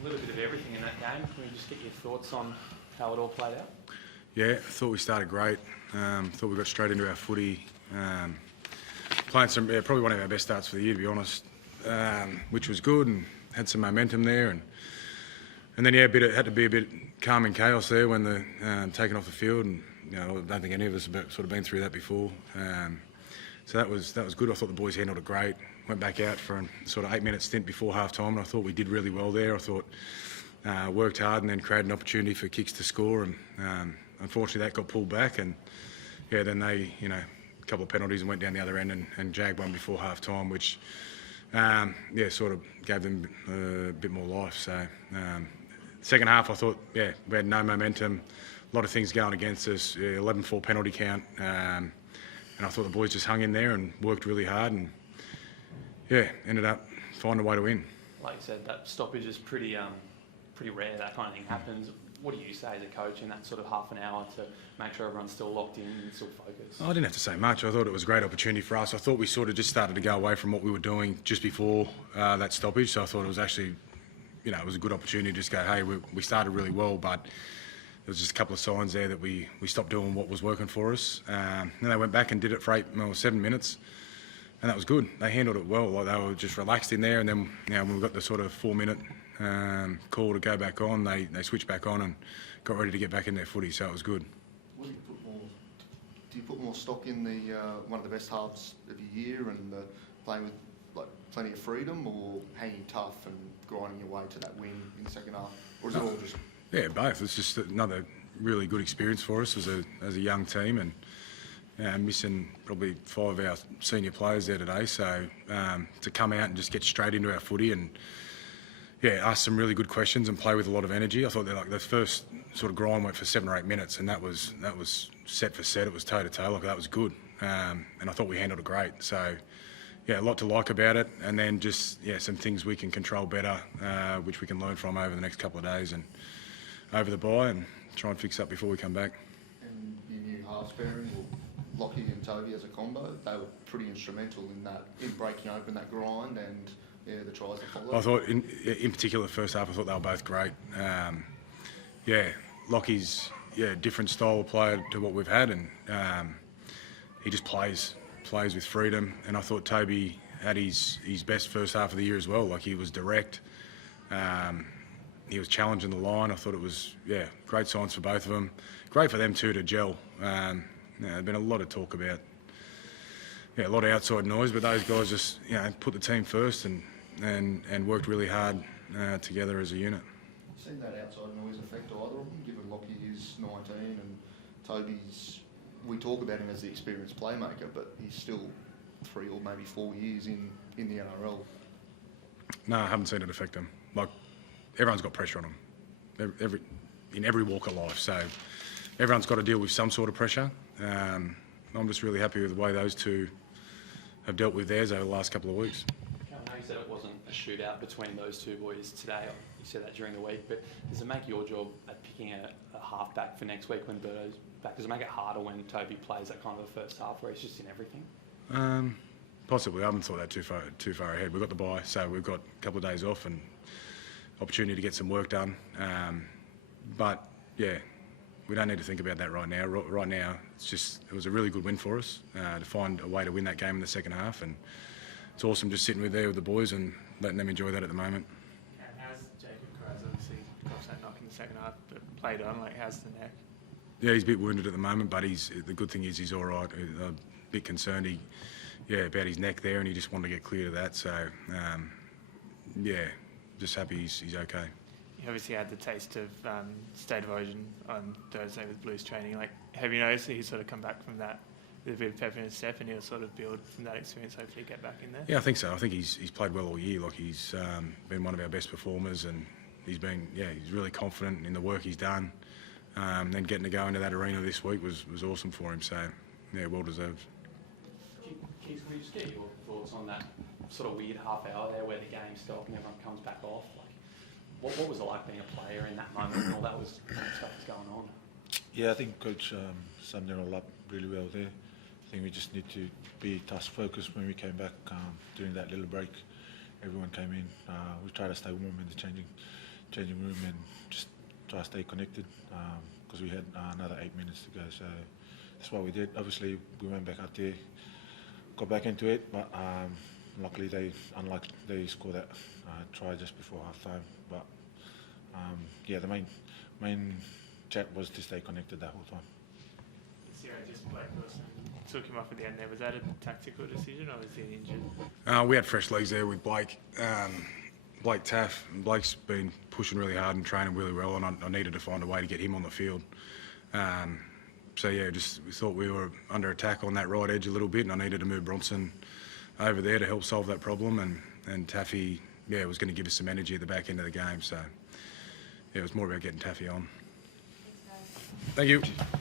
a little bit of everything in that game. Can we just get your thoughts on how it all played out? Yeah, I thought we started great. Thought we got straight into our footy. Playing probably one of our best starts for the year, to be honest, which was good and had some momentum there. And then had to be a bit calm in chaos there when the taken off the field. And I don't think any of us have sort of been through that before. So that was good. I thought the boys handled it great. Went back out for a sort of 8-minute stint before half time, and I thought we did really well there. I thought worked hard and then created an opportunity for kicks to score, and unfortunately that got pulled back. And then they, a couple of penalties and went down the other end and jagged one before half time, which sort of gave them a bit more life. So second half, I thought we had no momentum, a lot of things going against us. 11-4 penalty count, and I thought the boys just hung in there and worked really hard, and ended up finding a way to win. Like you said, that stoppage is pretty rare. That kind of thing happens. What do you say as a coach in that sort of half an hour to make sure everyone's still locked in and still focused? I didn't have to say much. I thought it was a great opportunity for us. I thought we sort of just started to go away from what we were doing just before that stoppage. So I thought it was actually, it was a good opportunity to just go, hey, we started really well, but there was just a couple of signs there that we stopped doing what was working for us. Then they went back and did it for 7 minutes. And that was good. They handled it well. Like, they were just relaxed in there. And then, when we got the sort of 4-minute call to go back on, they switched back on and got ready to get back in their footy. So it was good. What do you put more stock in the one of the best halves of your year and playing with plenty of freedom, or hanging tough and grinding your way to that win in the second half, or is it all just? Yeah, both. It's just another really good experience for us as a young team, and missing probably 5 of our senior players there today. So to come out and just get straight into our footy and ask some really good questions and play with a lot of energy. I thought the first sort of grind went for 7 or 8 minutes, and that was set for set. It was toe to toe. That was good, and I thought we handled it great. So a lot to like about it, and then just some things we can control better, which we can learn from over the next couple of days and over the bye, and try and fix up before we come back. And your new halves pairing, Lockie and Toby as a combo, they were pretty instrumental in breaking open that grind and the tries that followed. I thought in particular the first half, I thought they were both great. Lockie's different style of player to what we've had, and he just plays with freedom. And I thought Toby had his best first half of the year as well. He was direct. He was challenging the line. I thought it was great signs for both of them. Great for them too to gel. There's been a lot of talk about a lot of outside noise, but those guys just put the team first and worked really hard together as a unit. Seen that outside noise affect either of them, given Lockie is 19 and Toby's, we talk about him as the experienced playmaker, but he's still 3 or maybe 4 years in the NRL. No, I haven't seen it affect them. Everyone's got pressure on them, in every walk of life. So everyone's got to deal with some sort of pressure. I'm just really happy with the way those two have dealt with theirs over the last couple of weeks. I know you said it wasn't a shootout between those two boys today. You said that during the week, but does it make your job at picking a half-back for next week when Birdo's back? Does it make it harder when Toby plays that kind of a first half where he's just in everything? Possibly. I haven't thought that too far ahead. We've got the bye, so we've got a couple of days off and opportunity to get some work done. We don't need to think about that right now. Right now, it was a really good win for us to find a way to win that game in the second half, and it's awesome just sitting there with the boys and letting them enjoy that at the moment. And how's Jacob Cries obviously got that knock in the second half, but played on? How's the neck? Yeah, he's a bit wounded at the moment, but the good thing is he's all right. A bit concerned about his neck there, and he just wanted to get clear of that. So just happy he's okay. You obviously had the taste of State of Origin on Thursday with Blues training. Have you noticed that he's sort of come back from that with a bit of pep in his step, and he'll sort of build from that experience, hopefully get back in there? Yeah, I think so. I think he's played well all year. He's been one of our best performers, and he's really confident in the work he's done. Then getting to go into that arena this week was awesome for him. So well deserved. Keith, can we just get your thoughts on that sort of weird half hour there where the game stopped and everyone comes back off? What was it like being a player in that moment when all that stuff was going on? Yeah, I think Coach summed it all up really well there. I think we just need to be task focused when we came back during that little break. Everyone came in. We tried to stay warm in the changing room and just try to stay connected because we had another 8 minutes to go. So that's what we did. Obviously, we went back out there, got back into it, but luckily they scored that try just before half time. But yeah, the main chat was to stay connected that whole time. Just Blake Wilson took him off at the end there. Was that a tactical decision or was he injured? We had fresh legs there with Blake. Blake Taff. Blake's been pushing really hard and training really well, and I needed to find a way to get him on the field. So yeah, we thought we were under attack on that right edge a little bit, and I needed to move Bronson over there to help solve that problem. And Taffy, was going to give us some energy at the back end of the game. So yeah, it was more about getting Taffy on. Thank you.